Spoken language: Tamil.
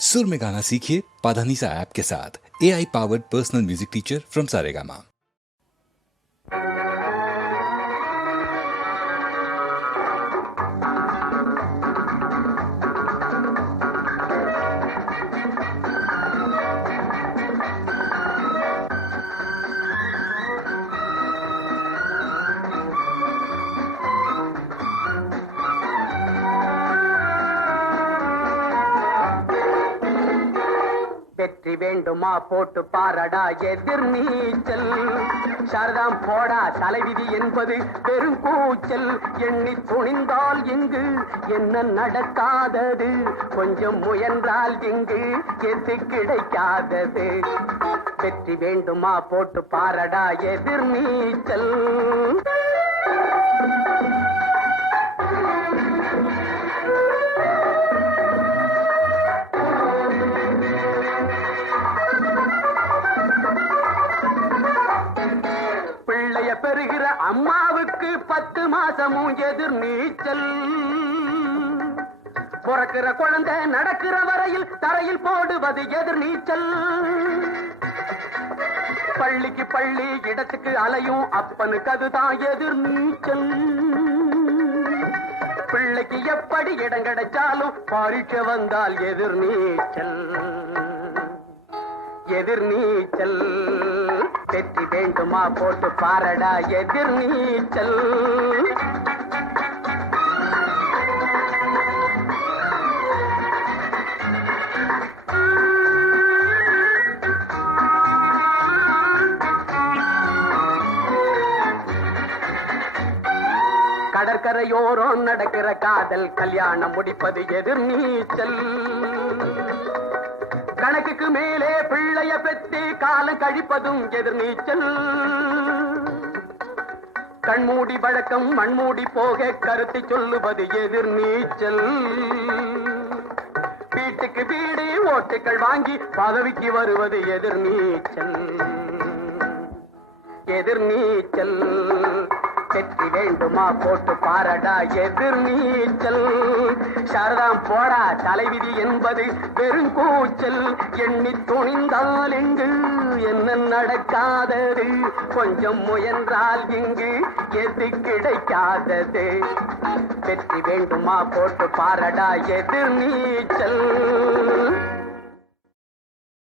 सुर में गाना सीखिए पाधानीसा ऐप के साथ। AI powered personal music teacher from Saregama. வெற்றி வேண்டுமா போட்டு பாரடா எதிர் நீச்சல். சாரதாம் போடா தலைவிதி என்பது பெரும் கூச்சல். எண்ணி துணிந்தால் இங்கு என்ன நடக்காதது, கொஞ்சம் முயன்றால் இங்கு எது கிடைக்காதது. வெற்றி வேண்டுமா போட்டு பாரடா எதிர் நீச்சல். பெறுகிற அம்மாவுக்கு 10 மாசமும் எதிர் நீச்சல். பிறக்கிற குழந்தை நடக்கிற வரையில் தரையில் போடுவது எதிர் நீச்சல். பள்ளிக்கு பள்ளி இடத்துக்கு அலையும் அப்பனுக்கு அதுதான் எதிர் நீச்சல். பிள்ளைக்கு எப்படி இடம் கிடைச்சாலும் பரீட்சை வந்தால் எதிர் நீச்சல். எதிர் நீச்சல். வெற்றி வேண்டுமா போட்டு பாரடா எதிர் நீச்சல். கடற்கரையோரம் நடக்கிற காதல் கல்யாணம் முடிப்பது எதிர் நீச்சல். கணக்குக்கு மேலே பிள்ளைய பெற்று காலம் கழிப்பதும் எதிர் நீச்சல். கண்மூடி வழக்கம் மண்மூடி போக கருத்து சொல்லுவது எதிர் நீச்சல். வீட்டுக்கு வீடு ஓட்டுகள் வாங்கி பதவிக்கு வருவது எதிர் நீச்சல். எதிர் நீச்சல். வெற்றி வேண்டுமா போட்டு பாரடா எதிர் நீச்சல். சாரதாம் போடா தலைவிதி என்பது பெருங்கூச்சல். எண்ணி துணிந்தால் இங்கு என்ன நடக்காதது, கொஞ்சம் முயன்றால் இங்கு எது கிடைக்காதது. வெற்றி வேண்டுமா போட்டு பாரடா எதிர் நீச்சல்.